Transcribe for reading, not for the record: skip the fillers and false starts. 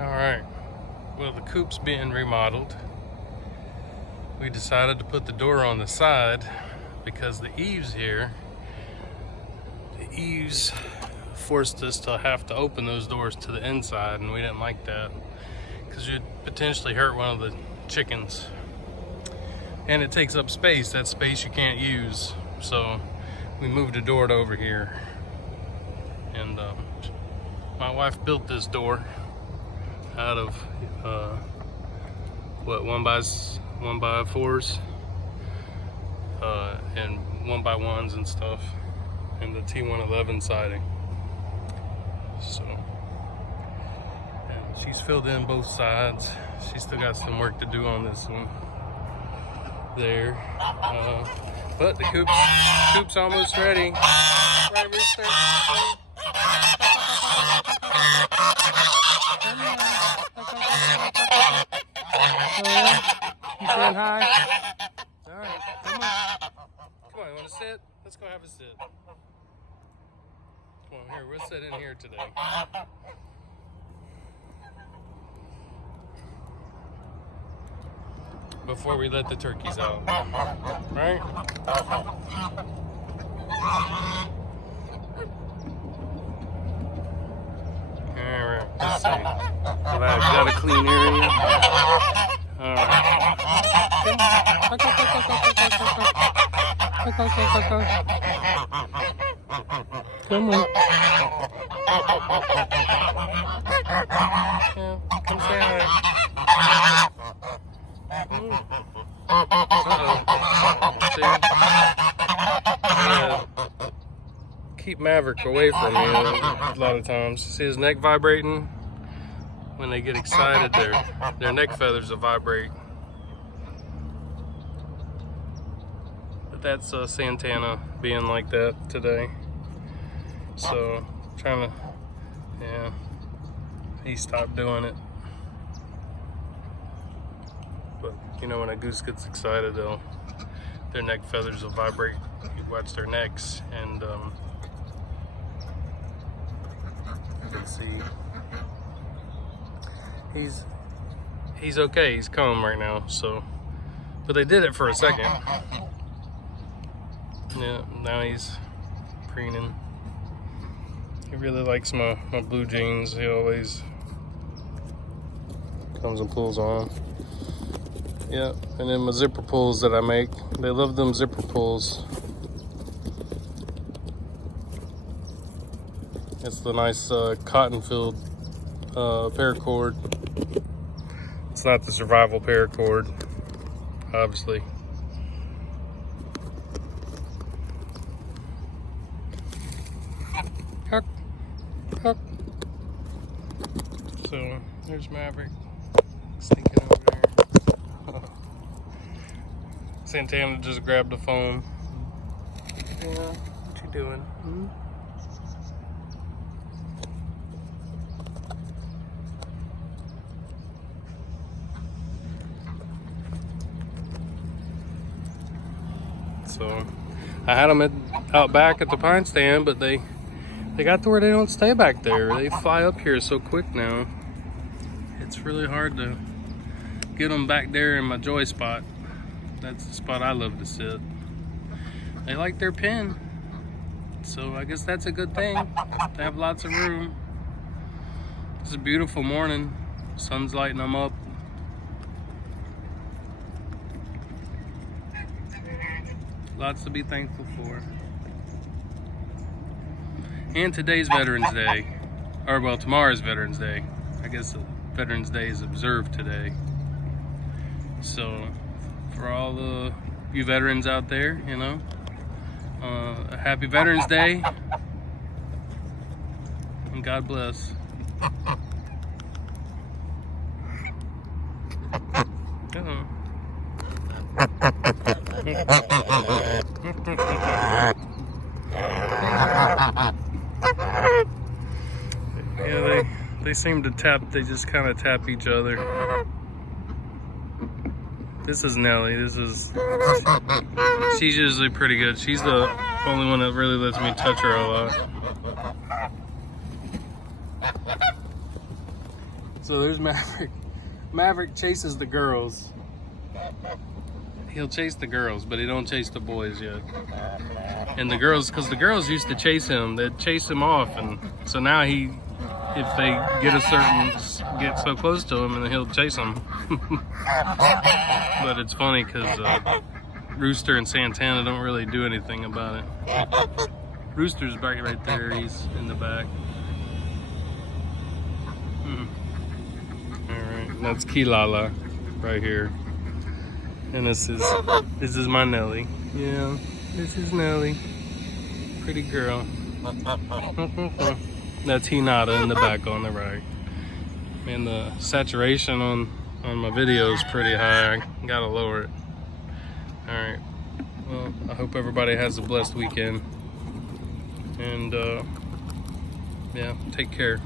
Alright, well, the coop's being remodeled. We decided to put the door on the side because the eaves forced us to have to open those doors to the inside, and we didn't like that because you'd potentially hurt one of the chickens. And it takes up space, that space you can't use. So we moved the door to over here. And my wife built this door out of what, 1x4s and 1x1s and stuff, and the T111 siding. So, and she's filled in both sides. She's still got some work to do on this one there, but the coop's almost ready. Right, Rooster? You feeling high? Alright, come on. Come on, you want to sit? Let's go have a sit. Come on, here, we'll sit in here today. Before we let the turkeys out. Right? Alright, let's see. Got a clean area. Alright. Come on. Yeah, come say hi. Keep Maverick away from me a lot of times. See his neck vibrating? When they get excited, their neck feathers will vibrate. But that's Santana being like that today. So, trying to, yeah, he stopped doing it. But, you know, when a goose gets excited, their neck feathers will vibrate. You watch their necks, and you can see he's okay. He's calm right now. So, but they did it for a second. Yeah, now he's preening. He really likes my blue jeans. He always comes and pulls on. Yeah, and then my zipper pulls that I make. They love them zipper pulls. It's the nice cotton-filled paracord. It's not the survival paracord, obviously. Huck, huck. So there's Maverick sneaking over there. Santana just grabbed the phone. Yeah, what you doing? Hmm? So I had them out back at the pine stand, but they got to where they don't stay back there. They fly up here so quick now. It's really hard to get them back there in my joy spot. That's the spot I love to sit. They like their pen, so I guess that's a good thing. They have lots of room. It's a beautiful morning. Sun's lighting them up. Lots to be thankful for. And today's Veterans Day. Or, well, tomorrow's Veterans Day. I guess Veterans Day is observed today. So, for all the you veterans out there, you know, happy Veterans Day. And God bless. Yeah, they seem to tap, they just kind of tap each other. This is Nellie. She's usually pretty good. She's the only one that really lets me touch her a lot. So there's Maverick. Maverick chases the girls. He'll chase the girls, but he don't chase the boys yet. And the girls, because the girls used to chase him, they'd chase him off, and so now if they get so close to him, and then he'll chase them. But it's funny because Rooster and Santana don't really do anything about it. Rooster's back right there, he's in the back. Alright, that's Kilala right here. And this is my Nelly. Yeah, this is Nelly. Pretty girl. That's Hinata in the back on the right. And the saturation on my video is pretty high. I gotta lower it. Alright. Well, I hope everybody has a blessed weekend. And yeah, take care.